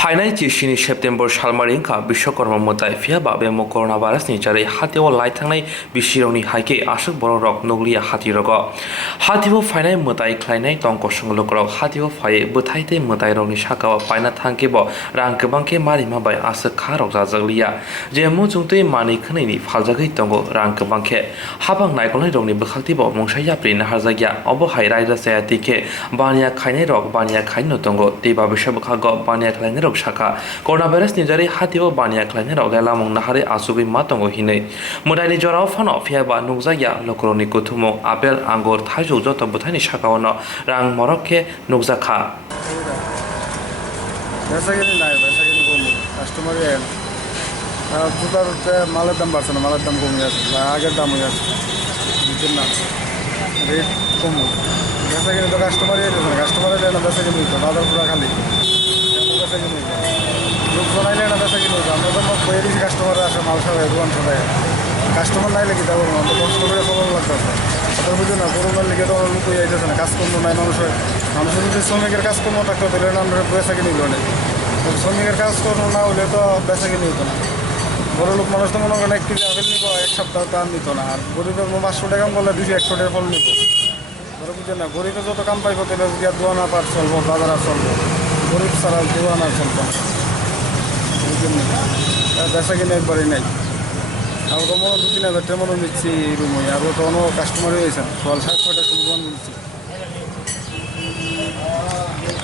फाइनाय जिस्नि सेप्तेम्बर सालमारिंका विश्वकर्मा मोदाय फियाबा बेमो करोना भाइरासनि जारै हाथियाव लायथांनाय बिसिरौनि हाइके आसुक बर' रक नग्लिया हाथिरग हाथियाव फाइनाय मोदाय ख्लायनाय टंक संगलकरक हाथियाव फाये बोथायते मोदाय रकनि साकावा पायना थांकेब रां गोबांके मारिमा बाय आसुक खा रक जाजगलिया जेमु जुंतै मानै खनैनि फालजागै दंग रां गोबांके हाबां नायगलनाय रकनि बखालतिब मंसाय याप्रि नाहारजागिया अब हाय रायजा जायातिके बानिया खायनाय रक बानिया खायनो दंग दैबा बिसा बखाग बानिया खायनाय रक साका करोना भाइरास निजारि हाथियाव बानिया खायनाय रक लामं नाहारे आसुगै मा दंग हिनै मोदायनि जराव फानो फियाबा नुजाया लकरनि कुथुमो आपेल आंगुर थाइजौ जत बुथायनि साकावनो रां मरके नुजाखा মালের দাম বাড়ছে না, মালের দাম কমে আছে, আগের দাম হয়ে আছে, বুঝছেন না, রেট কমু বেচা কিনে তো কাস্টমারই এলো না, কাস্টমার এলে না বেচা কিনে হইতো, বাজার পুরা খালি বেচা কিনে হইতো, লোকজন আইলে না বেচা কিনে হইতো। আমরা তো বইয়ে দিয়েছি কাস্টমাররা আসে মাল সবাই দোকান সবাই, কাস্টমার নাইলে কি দেবো আমরা কষ্ট করে ফলন লাগতেছে আপনার বুঝে না, করোনার লিগে তো লোক হয়ে যাইতেছে না, কাজকর্ম নাই মানুষের যদি শ্রমিকের কাজকর্ম থাকতে হতো আমরা বেচা কিনে হইল না, শ্রমিকের কাজকর্ম না হলে তো বেচা কিনে হইতো না। বড় লোক মানুষ তো মনে করেন 1 কেজি আপেল নিব, এক সপ্তাহ তো আর নিত না, আর গরিবের 500 টাকা কাম করলে 200-100 টাকা ফল নিব, ধরো বুঝছেন না। গরিবে যত কাম পাইব তাহলে দোয়ান আর চলবো, বাজার আর চলবো, গরিব ছাড়া দোয়ান আর চলবো না, বুঝছেন না। বেচা কিনে একবারই নাই, আর তো মনে 2-3 হাজার টাকা মনে নিচ্ছি রুম, আর তো অন্য কাস্টমারই হয়েছে, 6-7-6টা শুরু মিলছি।